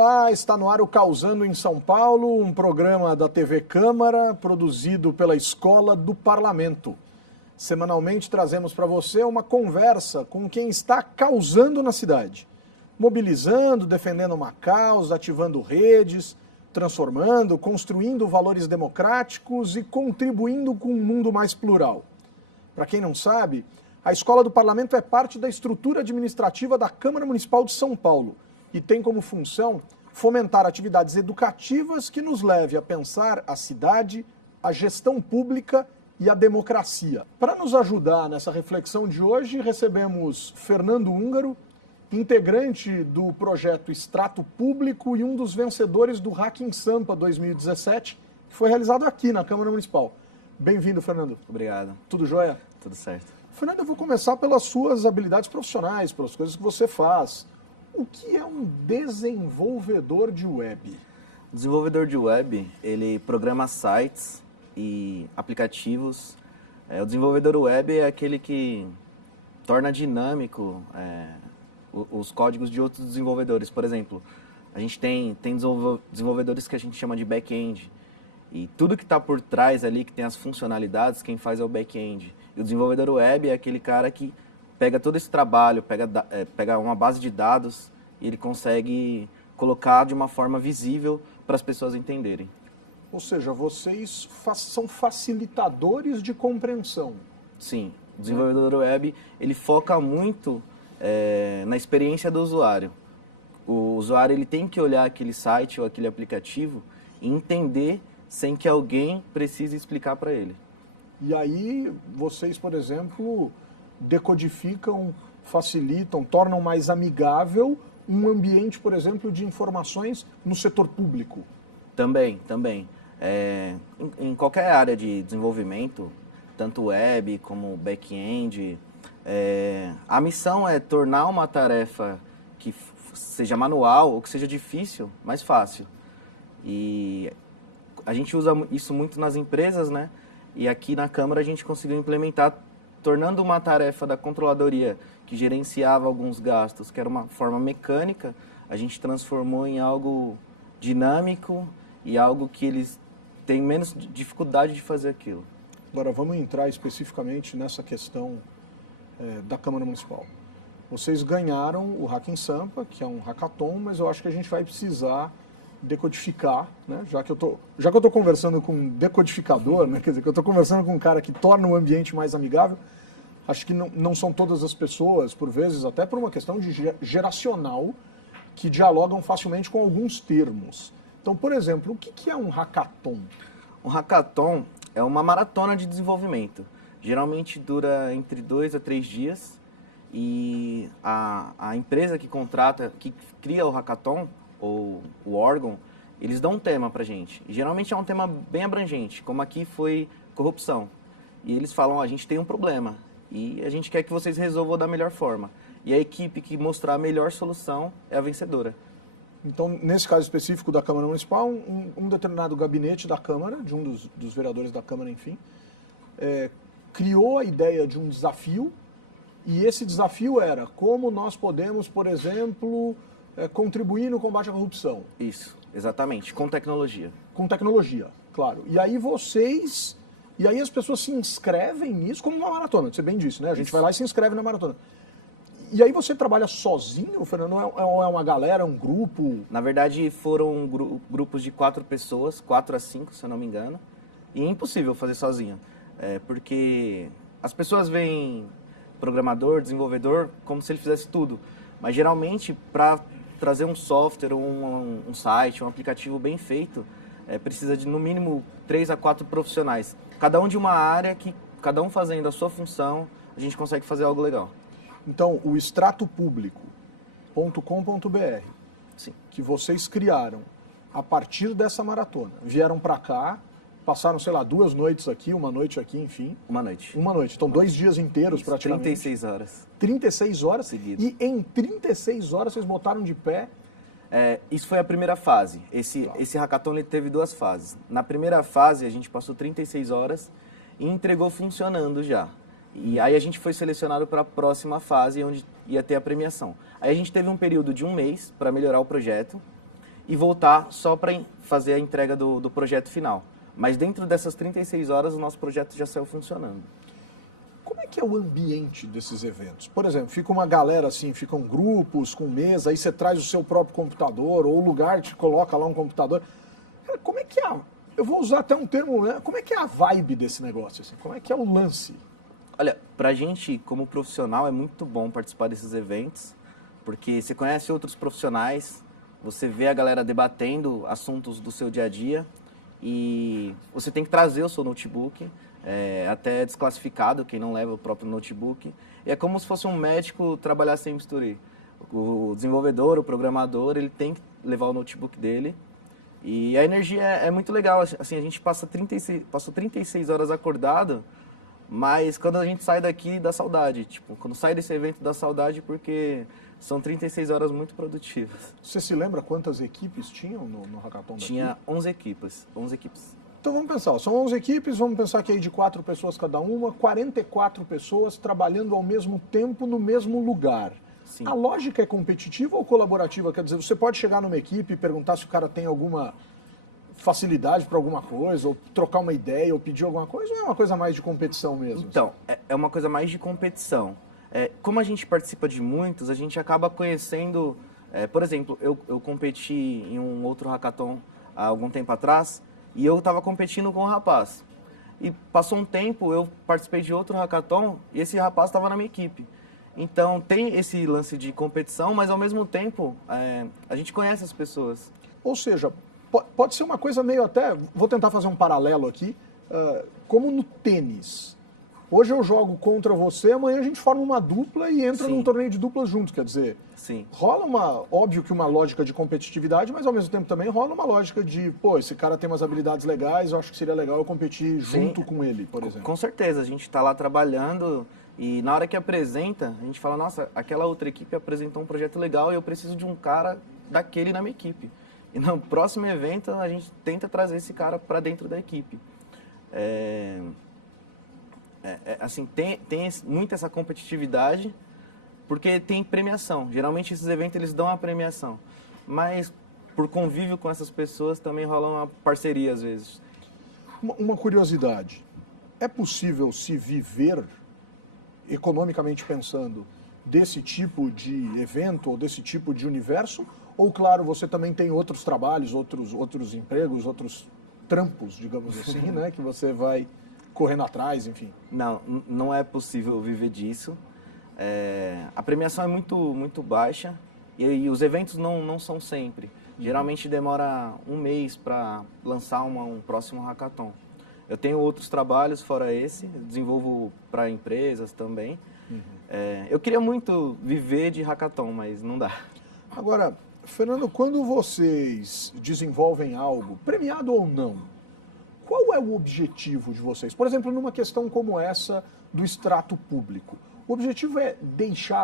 Olá, está no ar o Causando em São Paulo, um programa da TV Câmara, produzido pela Escola do Parlamento. Semanalmente trazemos para você uma conversa com quem está causando na cidade, mobilizando, defendendo uma causa, ativando redes, transformando, construindo valores democráticos e contribuindo com um mundo mais plural. Para quem não sabe, a Escola do Parlamento é parte da estrutura administrativa da Câmara Municipal de São Paulo e tem como função fomentar atividades educativas que nos leve a pensar a cidade, a gestão pública e a democracia. Para nos ajudar nessa reflexão de hoje, recebemos Fernando Húngaro, integrante do projeto Extrato Público e um dos vencedores do Hacking Sampa 2017, que foi realizado aqui na Câmara Municipal. Bem-vindo, Fernando. Obrigado. Tudo jóia? Tudo certo. Fernando, eu vou começar pelas suas habilidades profissionais, pelas coisas que você faz. O que é um desenvolvedor de web? O desenvolvedor de web, ele programa sites e aplicativos. O desenvolvedor web é aquele que torna dinâmico os códigos de outros desenvolvedores. Por exemplo, a gente tem desenvolvedores que a gente chama de back-end. E tudo que está por trás ali, que tem as funcionalidades, quem faz é o back-end. E o desenvolvedor web é aquele cara que pega todo esse trabalho, pega uma base de dados e ele consegue colocar de uma forma visível para as pessoas entenderem. Ou seja, vocês são facilitadores de compreensão. Sim, o desenvolvedor web ele foca muito na experiência do usuário. O usuário ele tem que olhar aquele site ou aquele aplicativo e entender sem que alguém precise explicar para ele. E aí vocês, por exemplo, decodificam, facilitam, tornam mais amigável um ambiente, por exemplo, de informações no setor público. Também. Em qualquer área de desenvolvimento, tanto web como back-end, a missão é tornar uma tarefa que seja manual ou que seja difícil, mais fácil. E a gente usa isso muito nas empresas, né? E aqui na Câmara a gente conseguiu implementar, tornando uma tarefa da controladoria que gerenciava alguns gastos, que era uma forma mecânica, a gente transformou em algo dinâmico e algo que eles têm menos dificuldade de fazer aquilo. Agora vamos entrar especificamente nessa questão da Câmara Municipal. Vocês ganharam o Hacking Sampa, que é um hackathon, mas eu acho que a gente vai precisar decodificar, né? Já que eu tô conversando com um decodificador, né? Quer dizer, que eu estou conversando com um cara que torna o ambiente mais amigável, acho que não são todas as pessoas, por vezes, até por uma questão de geracional, que dialogam facilmente com alguns termos. Então, por exemplo, o que é um hackathon? Um hackathon é uma maratona de desenvolvimento. Geralmente dura entre 2 a 3 dias e a empresa que contrata, que cria o hackathon, ou o órgão, eles dão um tema pra gente. E geralmente é um tema bem abrangente, como aqui foi corrupção. E eles falam, a gente tem um problema e a gente quer que vocês resolvam da melhor forma. E a equipe que mostrar a melhor solução é a vencedora. Então, nesse caso específico da Câmara Municipal, um determinado gabinete da Câmara, de um dos vereadores da Câmara, enfim, criou a ideia de um desafio, e esse desafio era como nós podemos, por exemplo, contribuir no combate à corrupção. Isso, exatamente, com tecnologia. Com tecnologia, claro. E aí as pessoas se inscrevem nisso como uma maratona, você bem disse, né? A gente vai lá e se inscreve na maratona. E aí você trabalha sozinho, Fernando? Ou é uma galera, um grupo? Na verdade, foram grupos de 4 pessoas, 4 a 5, se eu não me engano. E é impossível fazer sozinho, porque as pessoas veem programador, desenvolvedor, como se ele fizesse tudo. Mas geralmente, para trazer um software, um site, um aplicativo bem feito, precisa de no mínimo 3 a 4 profissionais. Cada um de uma área, que cada um fazendo a sua função, a gente consegue fazer algo legal. Então, o extratopúblico.com.br, que vocês criaram a partir dessa maratona, vieram para cá, passaram, sei lá, 2 noites aqui, uma noite aqui, enfim. Uma noite. Então, 2 dias inteiros, isso, praticamente. 36 horas. 36 horas? Seguido. E em 36 horas vocês botaram de pé? Isso foi a primeira fase. Esse hackathon ele teve 2 fases. Na primeira fase, a gente passou 36 horas e entregou funcionando já. E aí a gente foi selecionado para a próxima fase, onde ia ter a premiação. Aí a gente teve um período de 1 mês para melhorar o projeto. e voltar só para fazer a entrega do projeto final. Mas dentro dessas 36 horas o nosso projeto já saiu funcionando. Como é que é o ambiente desses eventos? Por exemplo, fica uma galera assim, ficam grupos com mesa, aí você traz o seu próprio computador, ou o lugar te coloca lá um computador. Cara, como é que é? Eu vou usar até um termo, né? Como é que é a vibe desse negócio? Assim? Como é que é o lance? Olha, pra gente, como profissional, é muito bom participar desses eventos, porque você conhece outros profissionais, você vê a galera debatendo assuntos do seu dia a dia, e você tem que trazer o seu notebook, até desclassificado, quem não leva o próprio notebook. E é como se fosse um médico trabalhar sem bisturi. O desenvolvedor, o programador, ele tem que levar o notebook dele. E a energia é muito legal. Assim, a gente passou 36 horas acordado, mas quando a gente sai daqui, dá saudade. Tipo, quando sai desse evento, dá saudade porque são 36 horas muito produtivas. Você se lembra quantas equipes tinham no Hackathon daqui? Tinha 11 equipes. 11 equipes. Então vamos pensar, são 11 equipes, vamos pensar que aí de 4 pessoas cada uma, 44 pessoas trabalhando ao mesmo tempo no mesmo lugar. Sim. A lógica é competitiva ou colaborativa? Quer dizer, você pode chegar numa equipe e perguntar se o cara tem alguma facilidade para alguma coisa, ou trocar uma ideia, ou pedir alguma coisa, ou é uma coisa mais de competição mesmo? Então, é uma coisa mais de competição. Como a gente participa de muitos, a gente acaba conhecendo... por exemplo, eu competi em um outro hackathon há algum tempo atrás, e eu estava competindo com um rapaz. E passou um tempo, eu participei de outro hackathon, e esse rapaz estava na minha equipe. Então, tem esse lance de competição, mas ao mesmo tempo, a gente conhece as pessoas. Ou seja, pode ser uma coisa meio até... Vou tentar fazer um paralelo aqui. Como no tênis. Hoje eu jogo contra você, amanhã a gente forma uma dupla e entra num torneio de duplas juntos. Quer dizer, sim, rola óbvio que uma lógica de competitividade, mas ao mesmo tempo também rola uma lógica de, pô, esse cara tem umas habilidades legais, eu acho que seria legal eu competir junto com ele, por exemplo. Com certeza, a gente está lá trabalhando e na hora que apresenta, a gente fala, nossa, aquela outra equipe apresentou um projeto legal e eu preciso de um cara daquele na minha equipe. E no próximo evento a gente tenta trazer esse cara para dentro da equipe. Assim, tem muito essa competitividade, porque tem premiação. Geralmente esses eventos eles dão a premiação, mas por convívio com essas pessoas também rola uma parceria às vezes. Uma curiosidade, é possível se viver, economicamente pensando, desse tipo de evento ou desse tipo de universo? Ou, claro, você também tem outros trabalhos, outros empregos, outros trampos, digamos assim, né, que você vai correndo atrás, enfim? Não é possível viver disso. A premiação é muito baixa e os eventos não são sempre. Geralmente demora um mês para lançar um próximo hackathon. Eu tenho outros trabalhos fora esse, desenvolvo para empresas também. Eu queria muito viver de hackathon, mas não dá. Agora, Fernando, quando vocês desenvolvem algo, premiado ou não, qual é o objetivo de vocês? Por exemplo, numa questão como essa do extrato público. O objetivo é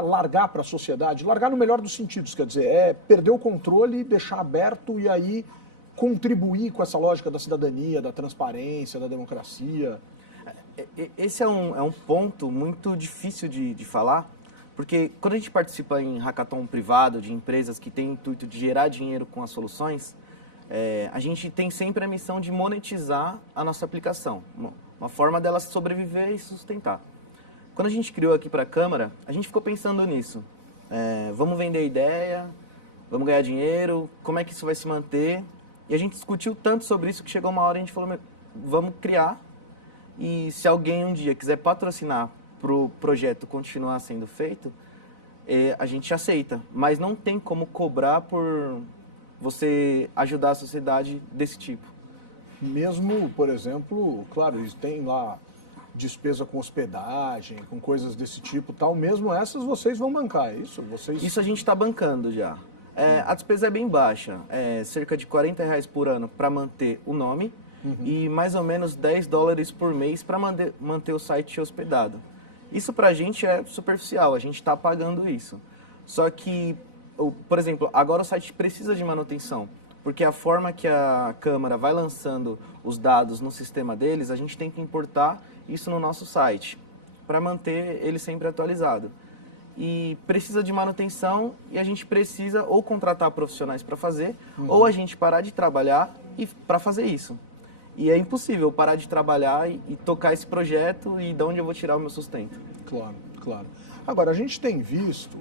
largar para a sociedade, largar no melhor dos sentidos, quer dizer, perder o controle, deixar aberto e aí contribuir com essa lógica da cidadania, da transparência, da democracia. Esse é um ponto muito difícil de falar, porque quando a gente participa em hackathon privado, de empresas que têm o intuito de gerar dinheiro com as soluções, a gente tem sempre a missão de monetizar a nossa aplicação, uma forma dela sobreviver e sustentar. Quando a gente criou aqui para a Câmara, a gente ficou pensando nisso. Vamos vender a ideia, vamos ganhar dinheiro, como é que isso vai se manter? E a gente discutiu tanto sobre isso que chegou uma hora e a gente falou, vamos criar, e se alguém um dia quiser patrocinar para o projeto continuar sendo feito, a gente aceita. Mas não tem como cobrar por você ajudar a sociedade desse tipo. Mesmo, por exemplo, claro, eles têm lá despesa com hospedagem, com coisas desse tipo e tal, mesmo essas vocês vão bancar, é isso? Isso a gente está bancando já. A despesa é bem baixa, cerca de R$40 por ano para manter o nome e mais ou menos $10 por mês para manter o site hospedado. Isso para a gente é superficial, a gente está pagando isso. Só que, por exemplo, agora o site precisa de manutenção, porque a forma que a Câmara vai lançando os dados no sistema deles, a gente tem que importar isso no nosso site, para manter ele sempre atualizado. e precisa de manutenção e a gente precisa ou contratar profissionais para fazer, ou a gente parar de trabalhar para fazer isso. E é impossível parar de trabalhar e tocar esse projeto e de onde eu vou tirar o meu sustento. Claro, claro. Agora, a gente tem visto,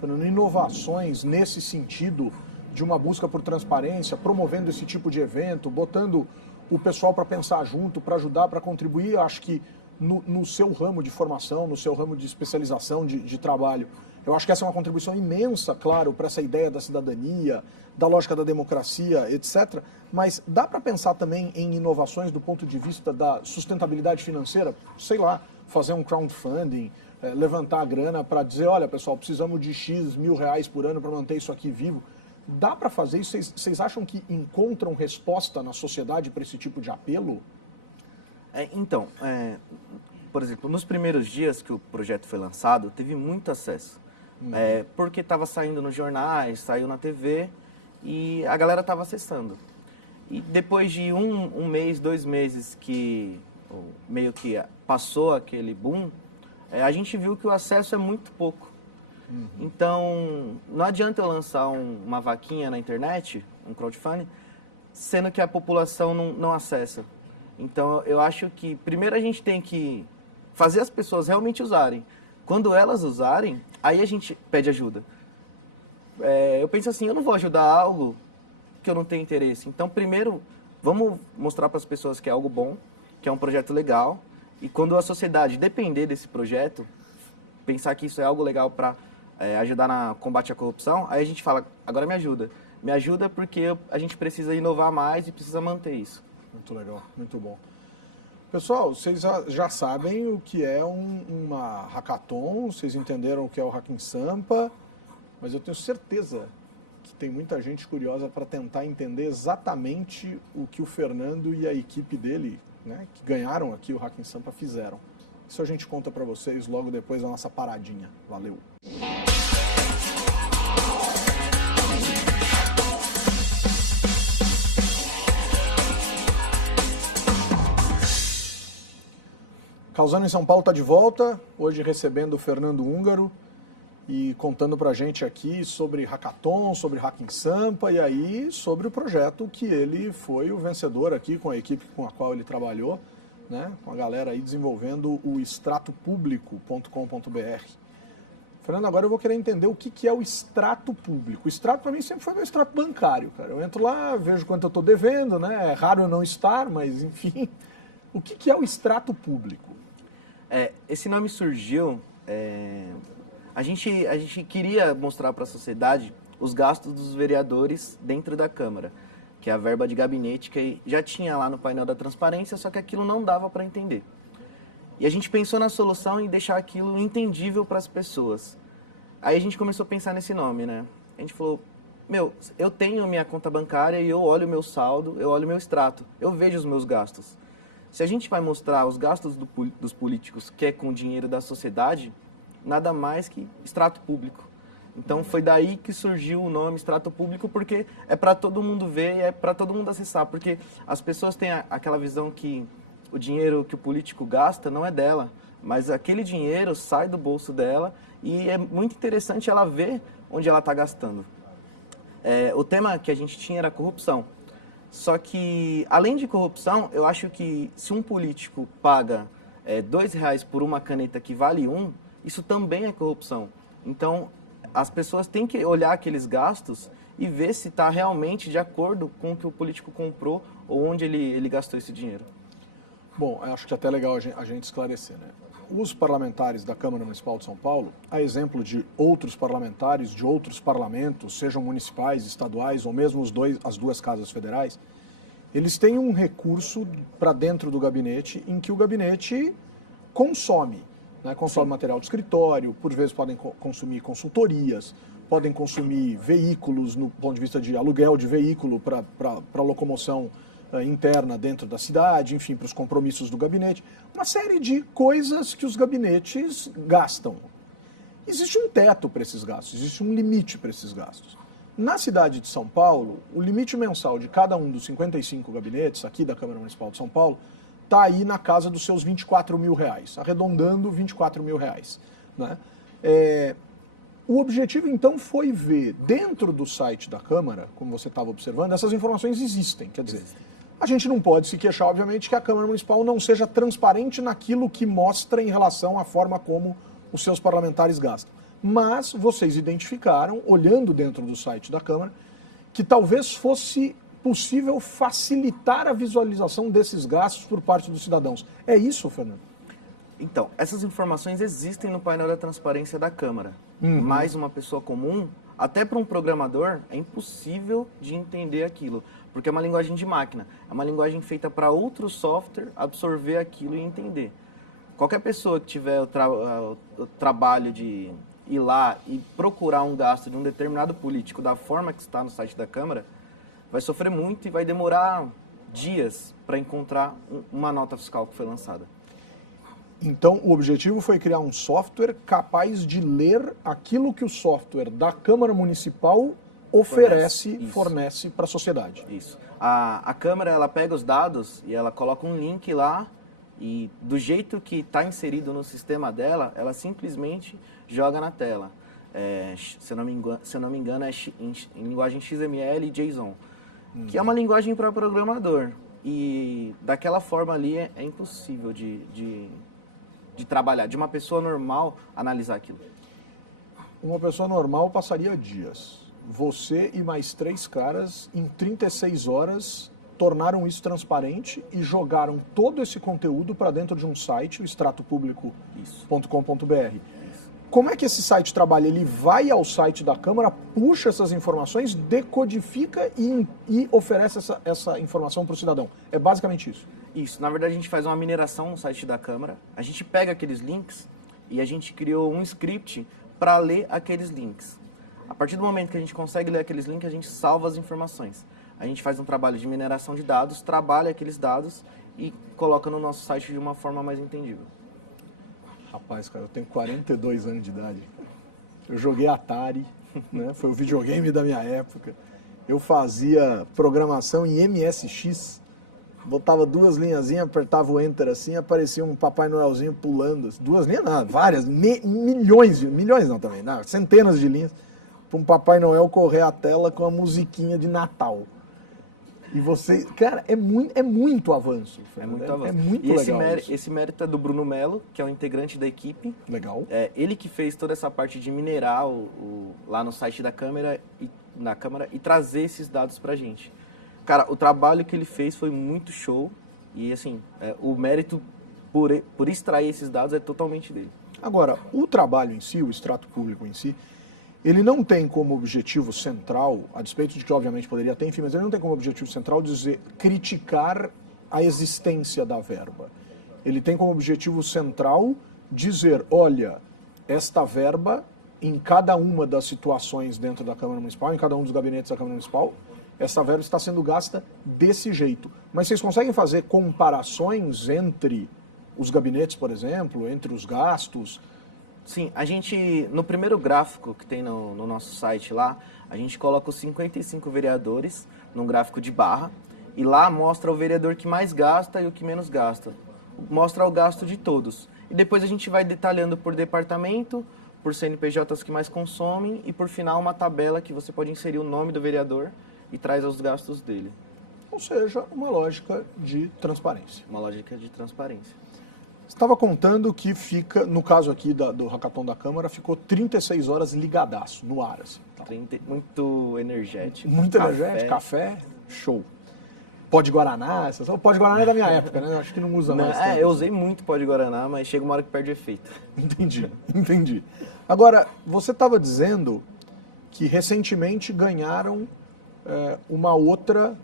Fernando, inovações nesse sentido de uma busca por transparência, promovendo esse tipo de evento, botando o pessoal para pensar junto, para ajudar, para contribuir. Eu acho que no seu ramo de formação, no seu ramo de especialização de trabalho, eu acho que essa é uma contribuição imensa, claro, para essa ideia da cidadania, da lógica da democracia, etc. Mas dá para pensar também em inovações do ponto de vista da sustentabilidade financeira? Sei lá, fazer um crowdfunding, levantar a grana para dizer, olha pessoal, precisamos de X mil reais por ano para manter isso aqui vivo. Dá para fazer isso? Vocês acham que encontram resposta na sociedade para esse tipo de apelo? Por exemplo, nos primeiros dias que o projeto foi lançado, teve muito acesso. Porque estava saindo nos jornais, saiu na TV e a galera estava acessando. E depois de um mês, 2 meses que meio que passou aquele boom, a gente viu que o acesso é muito pouco. Então, não adianta eu lançar uma vaquinha na internet, um crowdfunding, sendo que a população não acessa. Então, eu acho que primeiro a gente tem que fazer as pessoas realmente usarem. Quando elas usarem, aí a gente pede ajuda. Eu penso assim, eu não vou ajudar algo que eu não tenho interesse. Então, primeiro, vamos mostrar para as pessoas que é algo bom, que é um projeto legal. E quando a sociedade depender desse projeto, pensar que isso é algo legal para ajudar no combate à corrupção, aí a gente fala, agora me ajuda. Me ajuda porque a gente precisa inovar mais e precisa manter isso. Muito legal, muito bom. Pessoal, vocês já sabem o que é uma hackathon, vocês entenderam o que é o Hacking Sampa, mas eu tenho certeza que tem muita gente curiosa para tentar entender exatamente o que o Fernando e a equipe dele, né, que ganharam aqui o Hacking Sampa, fizeram. Isso a gente conta para vocês logo depois da nossa paradinha. Valeu! Causando em São Paulo está de volta, hoje recebendo o Fernando Húngaro e contando para a gente aqui sobre hackathon, sobre Hacking Sampa e aí sobre o projeto que ele foi o vencedor aqui com a equipe com a qual ele trabalhou, né, com a galera aí desenvolvendo o extratopublico.com.br. Fernando, agora eu vou querer entender o que é o extrato público. O extrato para mim sempre foi meu extrato bancário, cara. Eu entro lá, vejo quanto eu estou devendo, né? É raro eu não estar, mas enfim. O que é o extrato público? Esse nome surgiu, a gente queria mostrar para a sociedade os gastos dos vereadores dentro da Câmara, que é a verba de gabinete que já tinha lá no painel da transparência, só que aquilo não dava para entender. E a gente pensou na solução em deixar aquilo entendível para as pessoas. Aí a gente começou a pensar nesse nome, né? A gente falou, eu tenho minha conta bancária e eu olho o meu saldo, eu olho o meu extrato, eu vejo os meus gastos. Se a gente vai mostrar os gastos dos políticos que é com o dinheiro da sociedade, nada mais que extrato público. Então foi daí que surgiu o nome extrato público, porque é para todo mundo ver e é para todo mundo acessar. Porque as pessoas têm aquela visão que o dinheiro que o político gasta não é dela, mas aquele dinheiro sai do bolso dela e é muito interessante ela ver onde ela está gastando. O tema que a gente tinha era corrupção. Só que, além de corrupção, eu acho que se um político paga R$2 por uma caneta que vale 1, isso também é corrupção. Então, as pessoas têm que olhar aqueles gastos e ver se está realmente de acordo com o que o político comprou ou onde ele gastou esse dinheiro. Bom, acho que é até legal a gente esclarecer, né? Os parlamentares da Câmara Municipal de São Paulo, a exemplo de outros parlamentares de outros parlamentos, sejam municipais, estaduais ou mesmo as duas casas federais, eles têm um recurso para dentro do gabinete em que o gabinete consome, né? Consome Sim. Material de escritório, por vezes podem consumir consultorias, podem consumir veículos no ponto de vista de aluguel de veículo para locomoção interna dentro da cidade, enfim, para os compromissos do gabinete, uma série de coisas que os gabinetes gastam. Existe um teto para esses gastos, existe um limite para esses gastos. Na cidade de São Paulo, o limite mensal de cada um dos 55 gabinetes aqui da Câmara Municipal de São Paulo está aí na casa dos seus R$24 mil, arredondando R$24 mil, né? O objetivo, então, foi ver dentro do site da Câmara, como você estava observando, essas informações existem. Quer dizer, a gente não pode se queixar, obviamente, que a Câmara Municipal não seja transparente naquilo que mostra em relação à forma como os seus parlamentares gastam. Mas vocês identificaram, olhando dentro do site da Câmara, que talvez fosse possível facilitar a visualização desses gastos por parte dos cidadãos. É isso, Fernando? Então, essas informações existem no painel da transparência da Câmara. Mas uma pessoa comum, até para um programador, é impossível de entender aquilo. Porque é uma linguagem de máquina. É uma linguagem feita para outro software absorver aquilo e entender. Qualquer pessoa que tiver o trabalho de ir lá e procurar um gasto de um determinado político da forma que está no site da Câmara, vai sofrer muito e vai demorar dias para encontrar uma nota fiscal que foi lançada. Então, o objetivo foi criar um software capaz de ler aquilo que o software da Câmara Municipal fornece para a sociedade. Isso. A Câmara, ela pega os dados e ela coloca um link lá e do jeito que está inserido no sistema dela, ela simplesmente joga na tela. Se eu não me engano, é em linguagem XML e JSON, que é uma linguagem para programador. E daquela forma ali é impossível de trabalhar, de uma pessoa normal analisar aquilo. Uma pessoa normal passaria dias. Você e mais 3 caras, em 36 horas, tornaram isso transparente e jogaram todo esse conteúdo para dentro de um site, o extratopublico.com.br. Como é que esse site trabalha? Ele vai ao site da Câmara, puxa essas informações, decodifica e oferece essa informação para o cidadão. É basicamente isso. Isso. Na verdade, a gente faz uma mineração no site da Câmara, a gente pega aqueles links e a gente criou um script para ler aqueles links. A partir do momento que a gente consegue ler aqueles links, a gente salva as informações. A gente faz um trabalho de mineração de dados, trabalha aqueles dados e coloca no nosso site de uma forma mais entendível. Rapaz, cara, eu tenho 42 anos de idade. Eu joguei Atari, né? Foi o videogame da minha época. Eu fazia programação em MSX, botava 2 linhazinhas, apertava o Enter assim, aparecia um Papai Noelzinho pulando. 2 linhas não, várias, milhões não também, não, centenas de linhas, para um Papai Noel correr a tela com a musiquinha de Natal. E você, cara, é muito avanço. Fernando. É muito avanço. É muito e legal. Esse mérito é do Bruno Melo, que é um integrante da equipe. Legal. Ele que fez toda essa parte de minerar lá no site da Câmara e trazer esses dados pra gente. Cara, o trabalho que ele fez foi muito show. E assim, o mérito por extrair esses dados é totalmente dele. Agora, o trabalho em si, o extrato público em si, ele não tem como objetivo central, a despeito de que obviamente poderia ter, enfim, mas ele não tem como objetivo central criticar a existência da verba. Ele tem como objetivo central dizer, olha, esta verba, em cada uma das situações dentro da Câmara Municipal, em cada um dos gabinetes da Câmara Municipal, essa verba está sendo gasta desse jeito. Mas vocês conseguem fazer comparações entre os gabinetes, por exemplo, entre os gastos? Sim, a gente, no primeiro gráfico que tem no nosso site lá, a gente coloca os 55 vereadores num gráfico de barra e lá mostra o vereador que mais gasta e o que menos gasta. Mostra o gasto de todos. E depois a gente vai detalhando por departamento, por CNPJs que mais consomem e por final uma tabela que você pode inserir o nome do vereador e traz os gastos dele. Ou seja, uma lógica de transparência. Uma lógica de transparência. Você estava contando que fica, no caso aqui do Hackathon da Câmara, ficou 36 horas ligadaço, no ar. Assim, tá? Muito energético. Muito energético, café, show. Pó de Guaraná, o Pó de Guaraná é da minha época, né? Acho que não usa mais. Eu usei muito Pó de Guaraná, mas chega uma hora que perde o efeito. Entendi. Agora, você estava dizendo que recentemente ganharam uma outra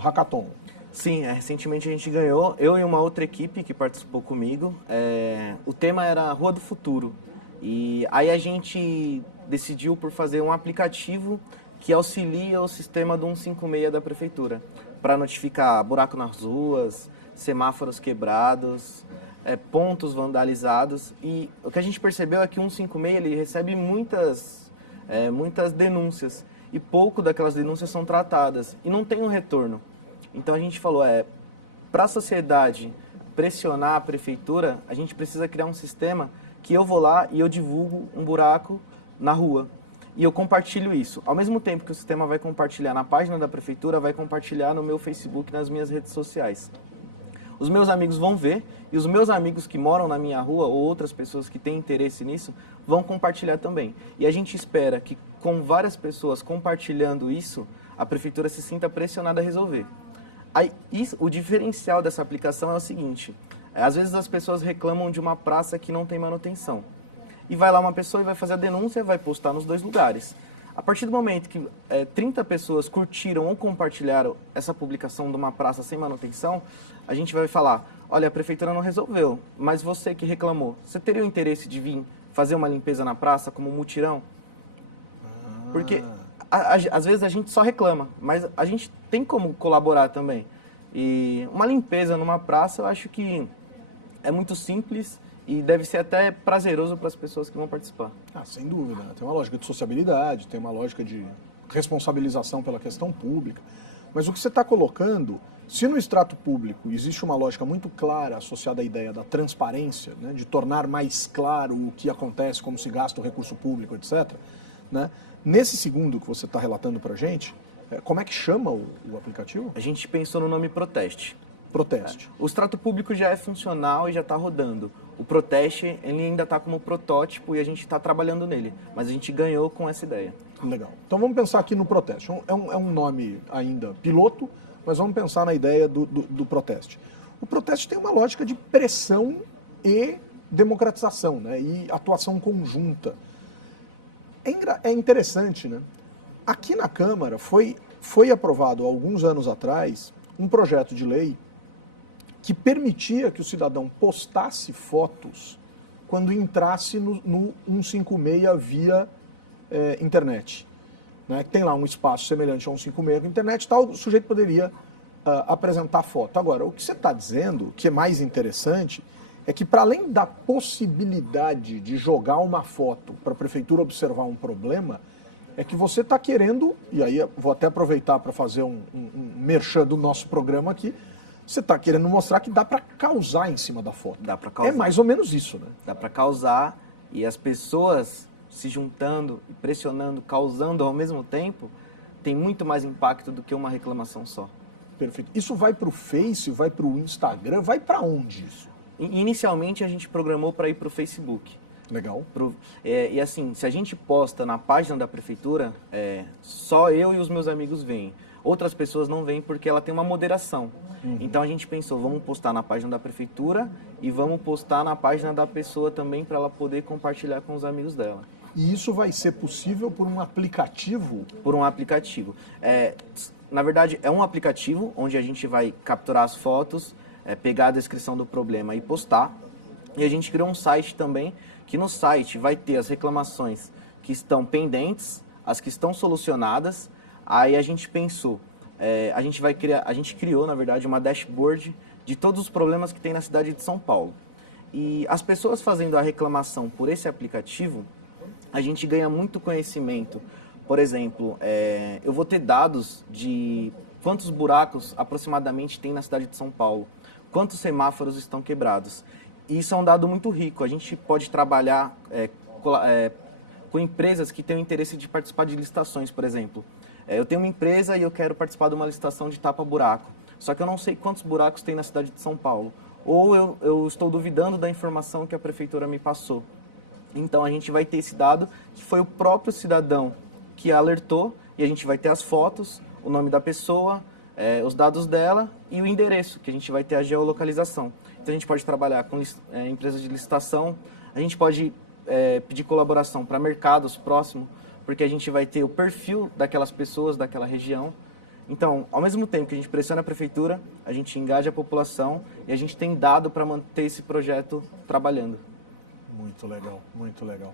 Hackathon. Sim, recentemente a gente ganhou, eu e uma outra equipe que participou comigo. O tema era Rua do Futuro. E aí a gente decidiu por fazer um aplicativo que auxilia o sistema do 156 da prefeitura para notificar buraco nas ruas, semáforos quebrados, pontos vandalizados. E o que a gente percebeu é que o 156 ele recebe muitas denúncias e pouco daquelas denúncias são tratadas e não tem um retorno. Então a gente falou, para a sociedade pressionar a prefeitura, a gente precisa criar um sistema que eu vou lá e eu divulgo um buraco na rua. E eu compartilho isso. Ao mesmo tempo que o sistema vai compartilhar na página da prefeitura, vai compartilhar no meu Facebook, nas minhas redes sociais. Os meus amigos vão ver, e os meus amigos que moram na minha rua, ou outras pessoas que têm interesse nisso, vão compartilhar também. E a gente espera que, com várias pessoas compartilhando isso, a prefeitura se sinta pressionada a resolver. Aí, o diferencial dessa aplicação é o seguinte: às vezes as pessoas reclamam de uma praça que não tem manutenção. E vai lá uma pessoa e vai fazer a denúncia, vai postar nos 2 lugares. A partir do momento que 30 pessoas curtiram ou compartilharam essa publicação de uma praça sem manutenção, a gente vai falar: olha, a prefeitura não resolveu, mas você que reclamou, você teria o interesse de vir fazer uma limpeza na praça como mutirão? Porque às vezes a gente só reclama, mas a gente tem como colaborar também. E uma limpeza numa praça, eu acho que é muito simples e deve ser até prazeroso para as pessoas que vão participar. Sem dúvida. Tem uma lógica de sociabilidade, tem uma lógica de responsabilização pela questão pública. Mas o que você está colocando, se no extrato público existe uma lógica muito clara associada à ideia da transparência, né, de tornar mais claro o que acontece, como se gasta o recurso público, etc., né, nesse segundo que você está relatando para a gente, como é que chama o aplicativo? A gente pensou no nome Proteste. Proteste. O extrato público já é funcional e já está rodando. O Proteste, ele ainda está como protótipo e a gente está trabalhando nele. Mas a gente ganhou com essa ideia. Legal. Então vamos pensar aqui no Proteste. É um nome ainda piloto, mas vamos pensar na ideia do Proteste. O Proteste tem uma lógica de pressão e democratização, né? E atuação conjunta. É interessante, né? Aqui na Câmara foi aprovado há alguns anos atrás um projeto de lei que permitia que o cidadão postasse fotos quando entrasse no 156 via internet. Né? Tem lá um espaço semelhante a 156 via internet e tal, o sujeito poderia apresentar foto. Agora, o que você está dizendo, que é mais interessante, é que para além da possibilidade de jogar uma foto para a prefeitura observar um problema, é que você está querendo, e aí eu vou até aproveitar para fazer um merchan do nosso programa aqui, você está querendo mostrar que dá para causar em cima da foto. Dá para causar. É mais ou menos isso, né? Dá para causar, e as pessoas se juntando, pressionando, causando ao mesmo tempo, tem muito mais impacto do que uma reclamação só. Perfeito. Isso vai para o Face, vai para o Instagram, vai para onde isso? Inicialmente a gente programou para ir para o Facebook. Legal. E assim, se a gente posta na página da prefeitura, só eu e os meus amigos veem. Outras pessoas não veem porque ela tem uma moderação. Então a gente pensou, vamos postar na página da prefeitura e vamos postar na página da pessoa também para ela poder compartilhar com os amigos dela. E isso vai ser possível por um aplicativo? Por um aplicativo. Na verdade, é um aplicativo onde a gente vai capturar as fotos, pegar a descrição do problema e postar. E a gente criou um site também, que no site vai ter as reclamações que estão pendentes, as que estão solucionadas. Aí a gente pensou, a gente criou, na verdade, uma dashboard de todos os problemas que tem na cidade de São Paulo. E as pessoas fazendo a reclamação por esse aplicativo, a gente ganha muito conhecimento. Por exemplo, eu vou ter dados de quantos buracos aproximadamente tem na cidade de São Paulo, quantos semáforos estão quebrados. E isso é um dado muito rico. A gente pode trabalhar com empresas que têm o interesse de participar de licitações, por exemplo. Eu tenho uma empresa e eu quero participar de uma licitação de tapa-buraco. Só que eu não sei quantos buracos tem na cidade de São Paulo. Ou eu estou duvidando da informação que a prefeitura me passou. Então a gente vai ter esse dado, que foi o próprio cidadão que alertou, e a gente vai ter as fotos, o nome da pessoa, os dados dela e o endereço, que a gente vai ter a geolocalização. Então a gente pode trabalhar com empresas de licitação, a gente pode pedir colaboração para mercados próximos, porque a gente vai ter o perfil daquelas pessoas, daquela região. Então, ao mesmo tempo que a gente pressiona a prefeitura, a gente engaja a população e a gente tem dado para manter esse projeto trabalhando. Muito legal, muito legal.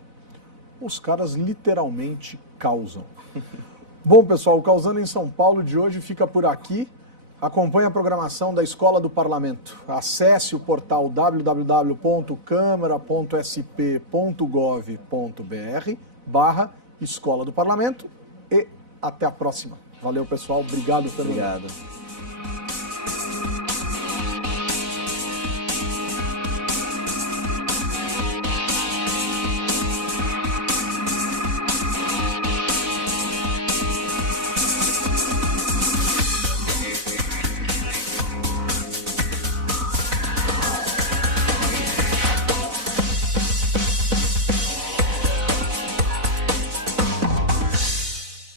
Os caras literalmente causam. Bom, pessoal, o Causando em São Paulo de hoje fica por aqui. Acompanhe a programação da Escola do Parlamento. Acesse o portal www.câmara.sp.gov.br/Escola do Parlamento e até a próxima. Valeu, pessoal. Obrigado também. Obrigado.